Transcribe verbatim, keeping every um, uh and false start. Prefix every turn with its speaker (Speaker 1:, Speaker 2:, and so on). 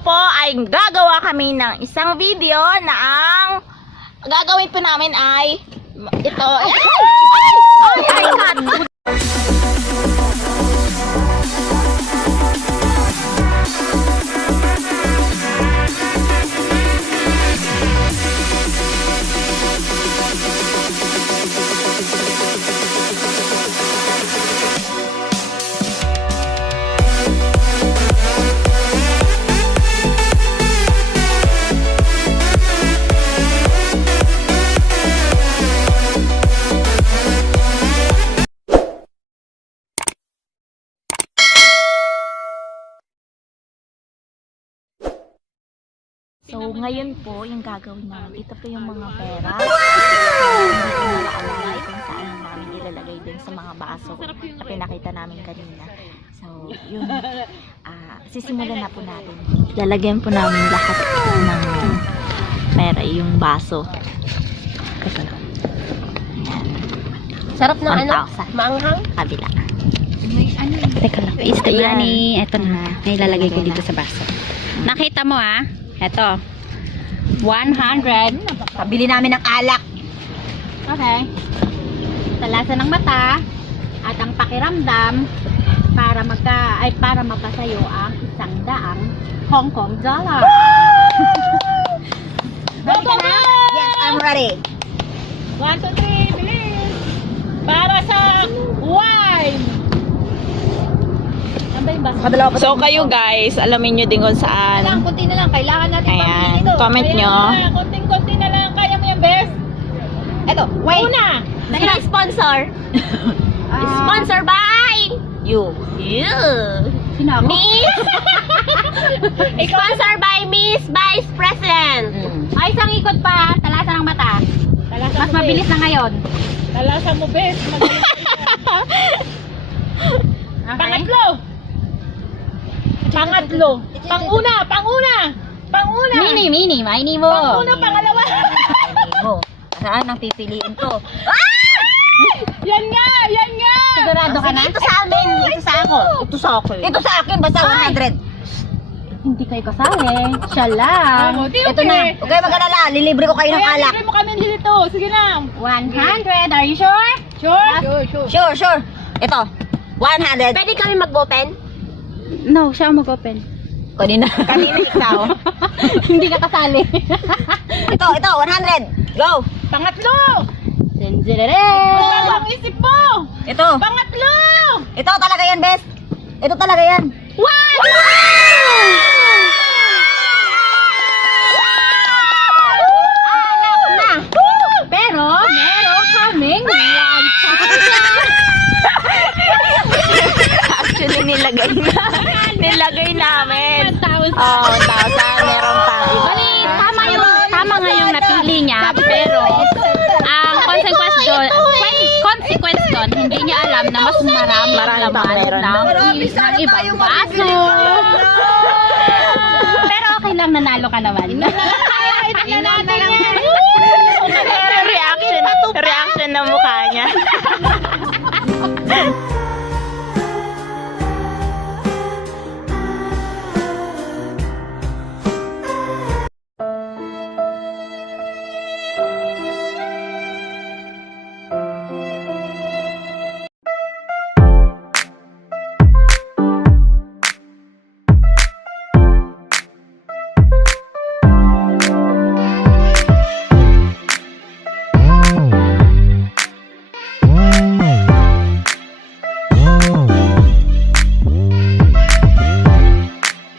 Speaker 1: po ay gagawa kami ng isang video na ang gagawin po namin ay ito. Ay! Ay! Ay! Ay! Cut! So, ngayon po, yung gagawin namin, ito po yung mga pera. Hindi ko nalaalala kung saan namin ilalagay din sa mga baso na pinakita namin kanina. So, yun. Uh, sisimulan na po natin. Lalagyan po namin lahat ng pera, yung baso. Ito na. Ayan.
Speaker 2: Sarap ng ano?
Speaker 1: Maanghang? Kabila.
Speaker 2: Teka lang. Ito yan eh. Ito na. May lalagay ko dito sa baso. Nakita mo ah. Ito. one hundred.
Speaker 1: Pabili namin ng alak.
Speaker 2: Okay. Talasan ng mata at ang pakiramdam para magka ay para mapasayo ang isang daang Hong Kong dollar. Ready ka na?
Speaker 1: Yes, I'm ready.
Speaker 2: one, two, three, bilis! Para sa wine!
Speaker 1: So kayo guys, alamin nyo din kung saan.
Speaker 2: Lang, kunti na lang. Kailangan natin
Speaker 1: Ayan,
Speaker 2: pamili ito.
Speaker 1: comment nyo.
Speaker 2: Kunting-kunti na lang. Kaya mo yan, best? Eto, wait. Una!
Speaker 1: Sino yung sponsor?
Speaker 2: Ah.
Speaker 1: Sponsor by you. You.
Speaker 2: Sino ako?
Speaker 1: Miss. Sponsor by Miss Vice President.
Speaker 2: Ay, isang ikot pa. Talasan ng mata.
Speaker 3: Talasan
Speaker 2: Mas
Speaker 3: mo,
Speaker 2: mabilis na ngayon.
Speaker 3: Talasan mo, bes. Magaling ka dyan.
Speaker 2: Okay.
Speaker 3: Pangatlo. Pangatlo. Panguna, panguna. Panguna.
Speaker 2: Mini, mini. Mini mo.
Speaker 3: Panguna, pangalawa.
Speaker 1: Mo. Saan ang pipiliin ko?
Speaker 3: Yan nga, yan nga.
Speaker 2: Sigurado ka na?
Speaker 1: Ito sa amin. Ito sa ako. Ito sa akin. Ito sa akin. Basta one hundred.
Speaker 2: Hindi kayo kasali. Siya lang.
Speaker 3: Oh, di
Speaker 1: Ito
Speaker 3: okay.
Speaker 1: na. Huwag kayo mag-alala. Lilibre ko kayo ng
Speaker 3: Kaya
Speaker 1: alak.
Speaker 3: libre mo kami dito. Sige na.
Speaker 2: one hundred. Are you sure?
Speaker 3: Sure? Sure, sure.
Speaker 1: Sure, sure. Ito. one hundred. Pwede kami mag-open?
Speaker 2: No, siya ang mag-open.
Speaker 1: Kanina. Kanina ikaw.
Speaker 2: Hindi ka kasali.
Speaker 1: Ito, ito. one hundred. Go.
Speaker 3: Pangatlo.
Speaker 2: Dindirere.
Speaker 3: Ano ang isip mo?
Speaker 1: Ito.
Speaker 3: Pangatlo.
Speaker 1: Ito talaga yan, best. Ito talaga yan.
Speaker 2: Wow! Alak na. Pero, meron kaming one
Speaker 1: Actually, nilagay na. Nilagay namin.
Speaker 2: thousand.
Speaker 1: Oo, oh, thousand. Meron pang iba.
Speaker 2: Bali, tama yung, tama nga yung napili niya, pero ang consequence doon, consequence doon, hindi niya alam na mas marami ang
Speaker 1: Marami pang
Speaker 2: laman
Speaker 1: meron.
Speaker 2: ng, ng ibang baso. Pero okay lang, nanalo ka naman.